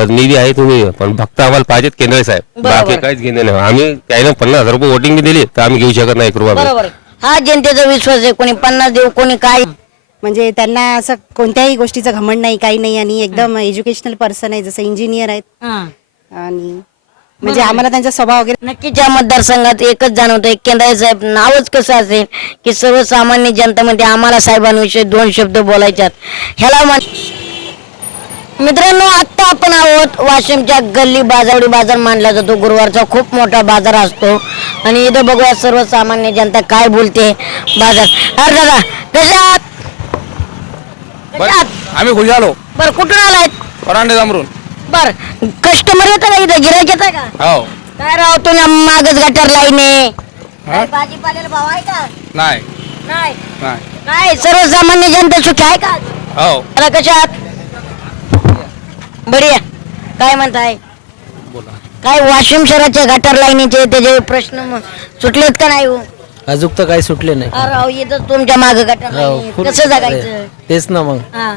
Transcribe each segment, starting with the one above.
बस निधी आहे तुम्ही पण फक्त आम्हाला पाहिजेत केंद्र साहेब, बाकी काहीच घेणे नाही. आम्ही त्याने 50,000 रुपये वोटिंग बी दिली तर आम्ही घेऊ शकत नाही 1 रुपया. बरोबर आहे. हा जनतेचा विश्वास आहे. कोणी 50 देऊ कोणी काय. म्हणजे त्यांना असं कोणत्याही गोष्टीचं घमंड नाही, काही नाही, आणि एकदम एज्युकेशनल पर्सन आहे, जसं इंजिनियर आहेत. आणि म्हणजे आम्हाला त्यांचा स्वभाव वगैरे नक्कीच या मतदारसंघात एकच जाणवतं, एक केंद्रे साहेब नावच कसं असेल की सर्वसामान्य जनता म्हणते आम्हाला साहेबांविषयी 2 शब्द बोलायच्यात. ह्याला मित्रांनो, आत्ता आपण आहोत वाशिमच्या गल्ली बाजावडी बाजार मानला जातो. गुरुवारचा खूप मोठा बाजार असतो आणि इथं बघूया सर्वसामान्य जनता काय बोलते. बाजार अरे दादा कशात आम्ही घरी आलो. बरं कुठून आलायत? परांडे जामरून. बर कस्टमर येतं का इथं? गिरायक येतं का? हो. काय राव तुम्ही मागच गटर लाईने भाजीपाल्याला भाव आहे का? नाही नाही. नाही. काय सर्वसामान्य जनता सुखी आहे का? हो. आता कशात बढिया. काय म्हणताय? बोला. काय वाशिम शहराच्या गटर लाईनीचे त्याचे प्रश्न सुटलेत का नाही? अजून तर काही सुटले नाही. राव इथं तुमच्या माग गटर लाईनी कसं जगायचं? तेच ना, मग हा.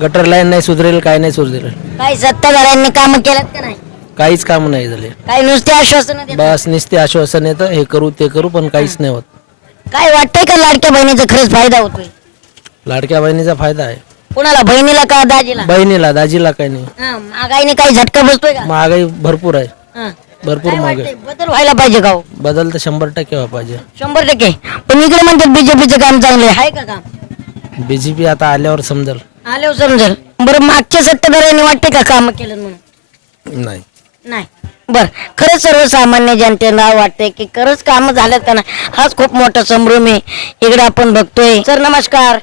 गटर लाईन नाही सुधरेल, काय नाही सुधरेल, काही सत्ताधाऱ्यांनी काम केलं का नाही? काहीच काम नाही झाले. काही नुसते आश्वासन देतात? बस नुसते आश्वासन येतं, हे करू ते करू, पण काहीच नाही होत. काय वाटतंय का लाडक्या बहिणीचा खरंच फायदा होतोय? लाडक्या बहिणीचा फायदा आहे. कोणाला, बहिणीला का दाजीला? बहिणीला, दाजीला काही नाही. महागाईने काही झटका बसतोय का? महागाई भरपूर आहे, हा. भरपूर काय महागाई. वाटतंय? बदल व्हायला पाहिजे का हो? बदल तर 100% व्हायला पाहिजे. 100%. पण इकडे म्हणतात बीजेपीचं काम चांगलं आहे का काम? बीजेपी आता आल्यावर समजेल. आल्यावर समजेल. बरं मागच्या सत्ताधाऱ्यांनी वाटते का काम केलं म्हणून? नाही. नाही. बर खरंच सर्वसामान्य जनतेला वाटते की खरंच काम झालेत का नाही, हाच खूप मोठा संभ्रम आहे. इकडे आपण बघतोय. सर नमस्कार,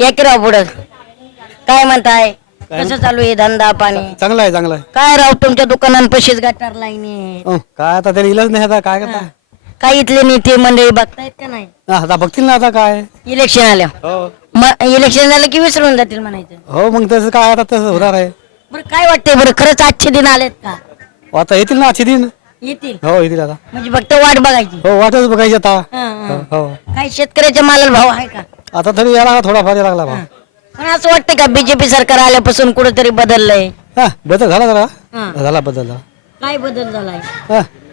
या की राव पुढं. काय म्हणताय, कसं चालू आहे धंदा पाणी? चांगला आहे, चांगला आहे. काय राव तुमच्या दुकानांपाशीच गटार लाईनी? काय आता त्याला इलाज नाही, आता काय करता. काय इथले नेते मंडळी बघतायत का नाही? आता बघतील ना, आता काय. इलेक्शन आल्या इलेक्शन झालं की विसरून जातील म्हणायचं. हो मग तसं काय, आता तसं होणार आहे. बरं काय वाटतंय, बरं खरंच आजचे दिन आलेत का? आता येतील ना आजचे दिन. येतील हो येतील आता. म्हणजे फक्त वाट बघायची. हो वाटच बघायची आता. हो काही शेतकऱ्याच्या मालाला भाव आहे का? आता तरी याला थोडाफार लागला बा. पण असं वाटतं का बीजेपी सरकार आल्यापासून कुठेतरी बदललंय? बदल झाला जरा. हा. झाला बदल झाला. काय बदल झालाय?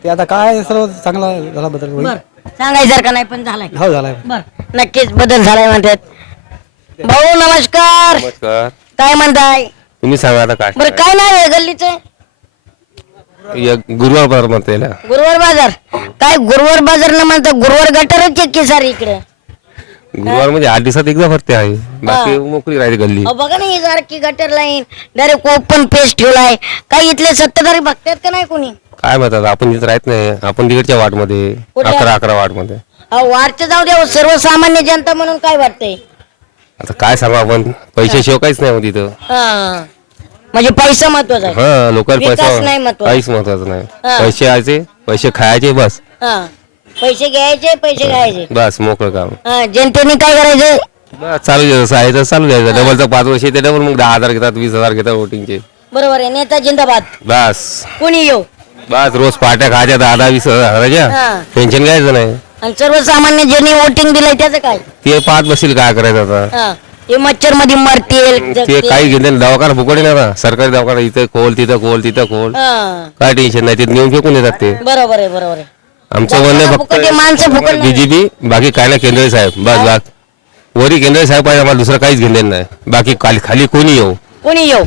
ते आता काय सर्व चांगला झाला बदल. बर सांगायसारखा नाही पण झालाय. हो झालाय. बर नक्कीच बदल झालाय म्हणतात. भाऊ नमस्कार, नमस्कार. काय म्हणताय? तुम्ही सांगा आता काय. बरं काय नाव आहे गल्लीचं? गुरुवार बाजार म्हणते याला. गुरुवार बाजार. काय गुरुवार बाजार न म्हणता गुरुवार गटारच आहे की सारी इकडे? गुरुवार म्हणजे 8 दिवसात एकदा भरते आहे, बाकी मोकळी राहते गल्ली. अहो बघा ना ही सारखी gutter line, direct open page ठेवलाय. काही इथले सत्ताधारी बघतात का नाही कोणी? काय म्हणतात, आपण तिथे राहत नाही, आपण तिकडच्या वार्ड मध्ये कुठल्या? 11 वार्ड मध्ये. अहो वारचं जाऊ द्या, सर्वसामान्य जनता म्हणून काय वाटतंय? आता काय सांगू आपण, पैशाशिवाय काहीच नाही हो तिथं. हा म्हणजे पैसा महत्वाचा आहे. हा लोकांना विकास पैसा नाही महत्वाचा. काहीच महत्वाचं नाही. हा. पैसे यायचे, पैसे खायचे, बस हा पैसे घ्यायचे, पैसे घ्यायचे. बस मोकळं काम. हा जनतेने काय करायचं? बस चालू द्यायचं, आहे तर चालू द्यायचं. डबलचं 5 वर्ष येते डबल, मग 10,000 घेतात, 20,000 घेतात वोटिंगचे. बरोबर आहे. नेता जिंदाबाद. बस कोणी येऊ, बस रोज पाट्या खायच्या 10,000-20,000 हा. टेन्शन घ्यायचं नाही. आणि सर्वसामान्य ज्यांनी वोटिंग दिलंय त्याचं काय? ते पाहत बसतील काय करायचं आता. हा हे मच्छर मध्ये मरतील ते जगतील. काही घेते दवाखाना फुकट आहे ना, सरकारी दवाखाना इथं खोल तिथं खोल तिथं खोल, हा काय टेन्शन नाही. ते नेऊन फेकून येतात ते. बरोबर आहे, बरोबर आहे. आमचं म्हणणं दवाखाना फुकट आहे, माणसं फुकट फक्त नाही. बीजेपी, बाकी काय नाही. केंद्र साहेब बस बस वरी केंद्र साहेब पाहिजे आम्हाला, दुसरं काहीच घेणं नाही. बाकी खाली कोणी येऊ, कोणी येऊ,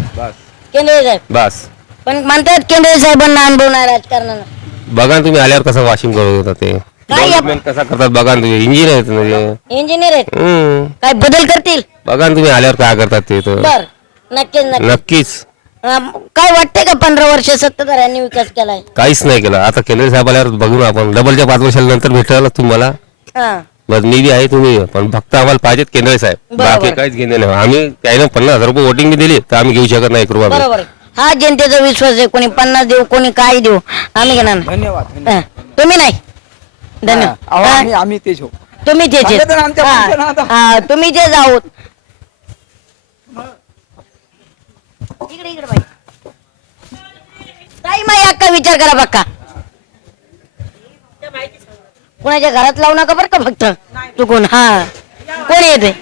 केंद्र साहेब. बस. पण म्हणतात केंद्र साहेबांना अनुभव नाही राजकारणाला. बघा ना तुम्ही आल्यावर कसं वॉशिंग करत होता ते, काय डेव्हलपमेंट कसा करतात बघा ना तुम्ही. इंजिनियर आहेत म्हणजे इंजिनियर आहेत, काय बदल करतील? बघा ना तुम्ही आल्यावर काय करतात ते तर. बर नक्कीच नक्कीच. नक्कीच काय वाटतंय का 15 वर्ष सत्ताधाऱ्यांनी विकास केलाय? काहीच नाही केलं. आता केंद्र साहेब आल्यावर बघू ना आपण, डबलच्या 5 वर्षानंतर भेटायला तुम्हाला. हा बस निधी आहे तुम्ही, पण फक्त आम्हाला पाहिजेत केंद्र साहेब, बरोबर. बाकी काहीच घेणे नाही. आम्ही त्याने 50,000 रुपये वोटिंग बी दिली तर आम्ही घेऊ शकत नाही 1 रुपया. बरोबर आहे. हा जनतेचा विश्वास आहे. कोणी 50 देऊ कोणी काय देऊ, आम्ही घेणार नाही. धन्यवाद. हा, तुम्ही नाही. धन्यवाद. हा, आम्ही तेच हो. तुम्ही तेच आहेत. सांगा तर आमच्या माणसाला आता. हा, तुम्ही तेच आहोत. इकडे इकडे बाई ताई, माई अक्का विचार करा बक्का. कोणाच्या घरात लावू नका बरं का फक्त चुकून. हा कोण येते?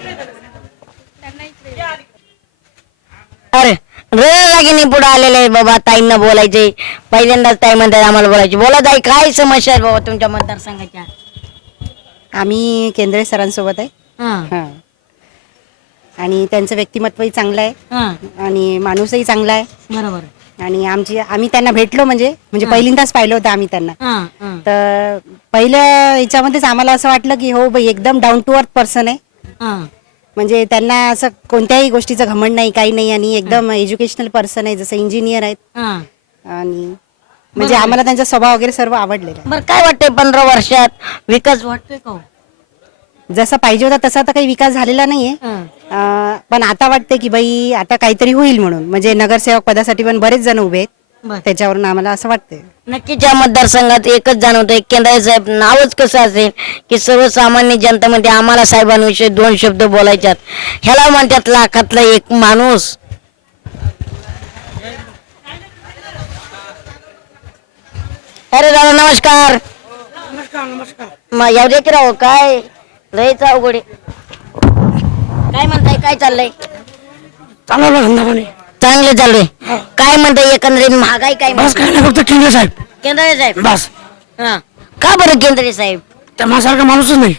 अरे रे भगीनी पुढे आलेले आहे बाबा, ताईंना बोलायचे. पहिल्यांदाच ताई म्हणतात आम्हाला बोलायचे. बोला ताई, काय समस्या आहे बाबा तुमच्या मतदारसंघाच्या? आम्ही केंद्रे सरांसोबत आहे. हा. आणि त्यांचं व्यक्तिमत्वही चांगलं आहे आणि माणूसही चांगला आहे. बरोबर. आणि आम्ही त्यांना भेटलो म्हणजे पहिल्यांदाच पाहिलं होतं आम्ही त्यांना. तर पहिल्या याच्यामध्येच आम्हाला असं वाटलं की हो बाई एकदम डाऊन टू अर्थ पर्सन आहे. म्हणजे त्यांना असं कोणत्याही गोष्टीचं घमंड नाही, काही नाही, आणि एकदम एज्युकेशनल पर्सन आहे, जसं इंजिनियर आहेत. आणि म्हणजे आम्हाला त्यांचा स्वभाव वगैरे सर्व आवडलेला बरं, काय वाटतंय 15 वर्षात विकास वाटतोय का हो? आहे. जसा पाहिजे होता तसा तर काही विकास झालेला नाहीये. पण आता वाटते की बाई आता काहीतरी होईल म्हणून. म्हणजे नगरसेवक पदासाठी पण बरेच जण उभे आहेत. त्याच्यावरून आम्हाला असं वाटतंय. नक्कीच या मतदारसंघात एकच जाणवतंय, केंद्रे साहेब नावच कसं असेल की सर्वसामान्य जनता म्हणते आम्हाला साहेबांविषयी 2 शब्द बोलायच्यात. ह्याला म्हणतात लाखातला एक माणूस. अरे दादा नमस्कार. येऊ दे की राव, काय लयच अवघड आहे. काय म्हणताय, काय चाललंय? चांगलं चाललंय. काय म्हणताय एकंदरीत महागाई काय म्हणते? फक्त केंद्र साहेब केंद्रे साहेब. बस. हा, का बरं केंद्रे साहेब? त्या माणसारखा माणूसच नाही.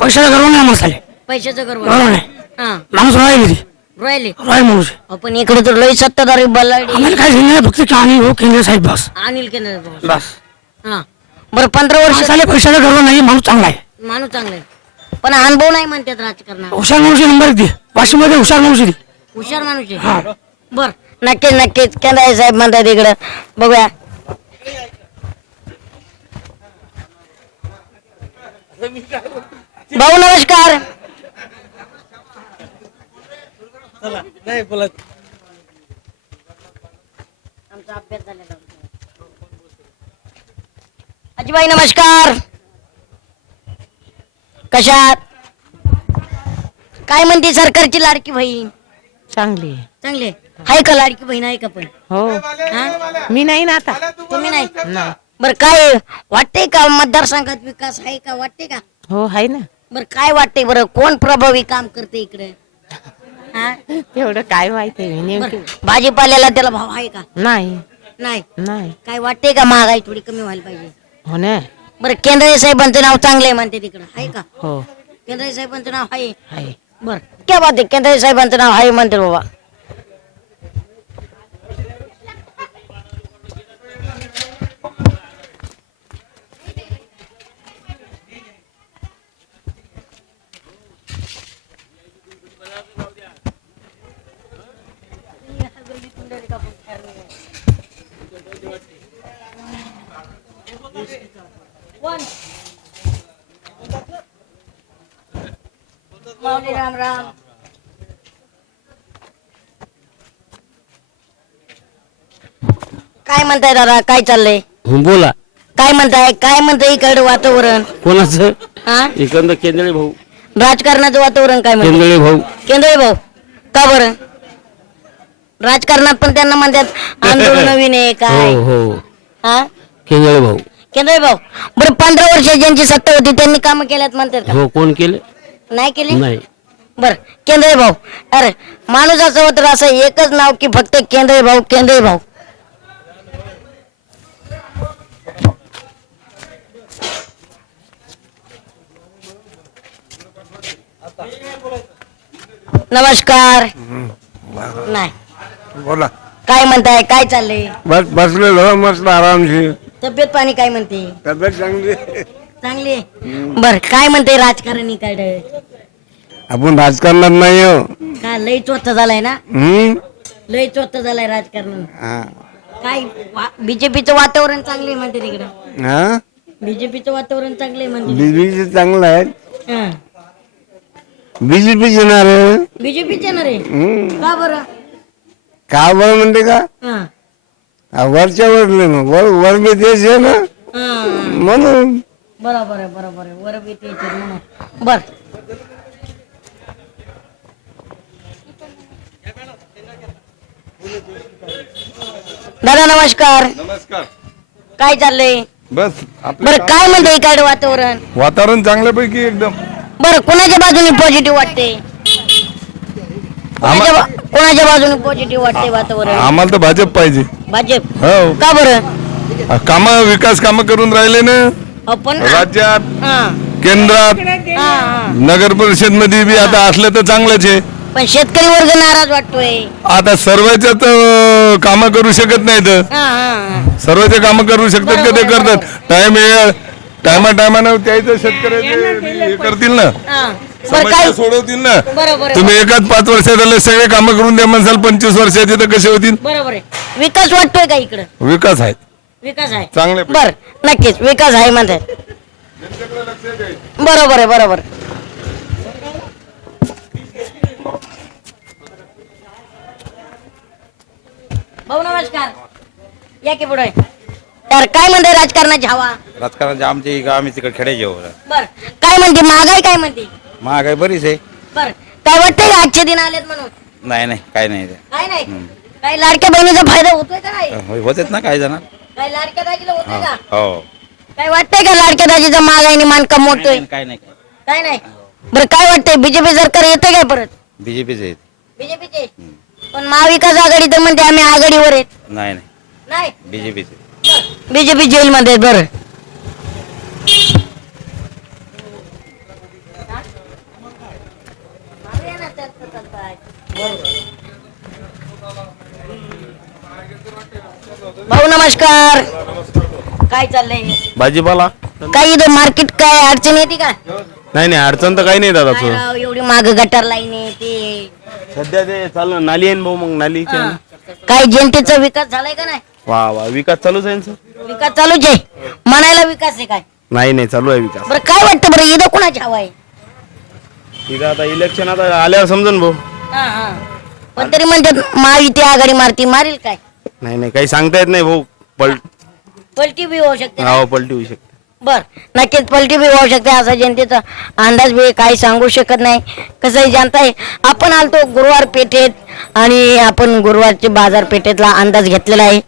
पैशाला गर्व नाही मसाले. पैशाचं गर्व गर्व नाही. हा, माणूस राहिले राहिले. माणूस. आपण इकडे तर लई सत्ताधारी बल्लाडी आम्हाला काय झालं नाही, फक्त की आणि हो केंद्र साहेब बस. अनिल केंद्रे साहेब. बस. हा, बरं 15 वर्ष माणसाला पैशाला गर्व नाही, माणूस चांगला आहे. माणूस चांगलाय, पण अनुभव नाही म्हणतात राजकारणात. हुशार माणूस नंबर दे. वाशिम मध्ये हुशार माणूस आहे. हुशार माणूस आहे. बर, नक्कीच नक्कीच केंद्रे साहेब म्हणतात इकडं. बघूया. भाऊ नमस्कार. आमचा अभ्यास झालेला. आजीबाई नमस्कार. कशात? काय म्हणते सरकारची लाडकी बहीण? चांगली आहे. चांगले आहे का लाडकी बहीण? आहे का पण? हो. हा? मी नाही ना आता. तुम्ही नाही? बर, काय वाटते का मतदारसंघात विकास आहे का? वाटते का? हो आहे ना. बर, काय वाटते बरं, कोण प्रभावी काम करते इकडे? हा? तेवढं काय माहिती आहे बरं, नेमकी. भाजीपाल्याला त्याला भाव आहे का? नाही नाही. नाही. काय वाटते का महागाई थोडी कमी व्हायला पाहिजे? हो ना. बरं, केंद्रे साहेबांचं नाव चांगले म्हणते तिकडं, आहे का? हो केंद्रे साहेबांचं नाव आहे. आहे. बर, क्या बात आहे, केंद्रे साहेबांचं नाव आहे म्हणते बाबा. माऊली राम राम. काय म्हणताय दादा, काय चाललंय? बोला. काय म्हणताय इकडे वातावरण? कोणाचं? हा, इकडं केंद्रे भाऊ. राजकारणाचं वातावरण काय म्हणते? केंद्रे भाऊ. केंद्रे भाऊ का बरं? राजकारणात पण त्यांना म्हणतात आंदोलन नवीन आहे काय? हो. हा, केंद्रे भाऊ. केंद्रे भाऊ. बरं, 15 वर्ष ज्यांची सत्ता होती त्यांनी काम केल्यात म्हणतात का? हो. कोण केले? नाही केली? नाही. बर, केंद्रे भाऊ. अरे माणूस असं होत असं एकच नाव की फक्त केंद्रे भाऊ, केंद्रे भाऊ. नमस्कार. नाही. बोला. काय म्हणताय, काय चाललंय? बस बसलेलो मस्त आरामशीर. तब्येत पाणी काय म्हणते? तब्येत चांगली. चांगली आहे. बर, काय म्हणते राजकारण इकडे? आपण राजकारणात नाही हो. का लय चोथा झालाय ना? हम्म? लय चोथा झालाय राजकारण. हा. काय बीजेपीचं वातावरण चांगले म्हणते तिकडे? हा? बीजेपीचं वातावरण चांगले म्हणते. बीजेपीचे चांगलं आहे. हा, बीजेपी येणार आहे. बीजेपीचे ना रे? का बरं? का बरं म्हणते का? हा, वरच्या वरले ना वर बी तेच आहे ना हा. म्हणून. बरोबर आहे. वर बी तेच आहे म्हणून. बर, दादा नमस्कार. नमस्कार. काय चाललंय? बस बरं, काय म्हणते इकडे वातावरण? वातावरण चांगल्यापैकी एकदम. बरं, कोणाच्या बाजूने पॉझिटिव्ह वाटते? कोणाच्या बाजूने पॉझिटिव्ह वाटते वातावरण आम्हाला तर भाजप पाहिजे भाजप हो का बरं काम विकास काम करून राहिले ना आपण राज्यात हा केंद्रात हा हा नगर परिषद मध्ये बी आता असलं तर चांगलंच आहे. पण शेतकरी वर्ग नाराज वाटतोय आता सर्वांच्या तर कामं करू शकत नाहीत. हा हा सर्वचे कामं करू शकतात का ते करतात. टायमानं त्याचं शेतकऱ्याचे हे करतील ना हा बरं काय समस्या सोडवतील ना. बरोबर आहे, तुम्ही एकाच 5 वर्षात आले सगळे कामं करून द्या म्हणसाल 25 वर्षाचे तर कसे होतील. बरोबर आहे विकास वाटतोय का इकडं विकास आहे विकास आहे चांगले बर नक्कीच विकास आहे म्हणतात बरोबर आहे बरोबर भाऊ नमस्कार या की पुढे तर काय म्हणते राजकारणाची हवा राजकारणाचे आमचे आम्ही तिकडे खेड्याचे हो. बर काय म्हणते महागाई काय म्हणते महागाई बरीच आहे. बर काय वाटतंय का आजचे दिन आलेत म्हणून नाही नाही काय नाही ते. काय नाही काय लाडक्या बहिणीचा फायदा होतोय का नाही होतेच ना काही जण. काय लाडक्या दाजीला होतोय का हो काय वाटतंय का लाडक्या दाजीचा महागाईने मान कमवतोय काय नाही काय नाही बरं काय वाटतंय बीजेपी सरकार येते काय परत बीजेपीचे आहेत. बीजेपीचे पण महाविकास आघाडी तर म्हणते आम्ही आघाडीवर आहेत नाही नाही नाही बीजेपीचे. बीजेपी जेलमध्ये आहेत बरं भाऊ नमस्कार काय चाललंय भाजीपाला काय इथं मार्केट काय अडचण येते का नाही नाही अडचण तर काही नाही दादा काय राव, एवढी माग गटार लाईन आहे ते सध्या ते चालू नाली आहे भाऊ मग नाली हा. काय जनतेचा विकास झालाय का नाही वा वा विकास चालूच आहे सर विकास चालूच आहे म्हणायला विकास आहे काय नाही नाही चालू आहे विकास बरं काय वाटतं बरं इथं कुणाची हवा आहे इथं आता इलेक्शन आता आल्यावर समजून भाऊ हा हा पण तरी म्हणतात महायुती आघाडी मारती मारील काय नाही नाही काही सांगता येत नाही भाऊ पलटी बी होऊ शकते ना? पलटी होऊ शकते बर नक्कीच पलटी बी होऊ शकते असा जनतेचा अंदाज बी काही सांगू शकत नाही कसंही जनता आहे आपण आलतो गुरुवार पेठेत आणि आपण गुरुवारच्या बाजारपेठेतला अंदाज घेतलेला आहे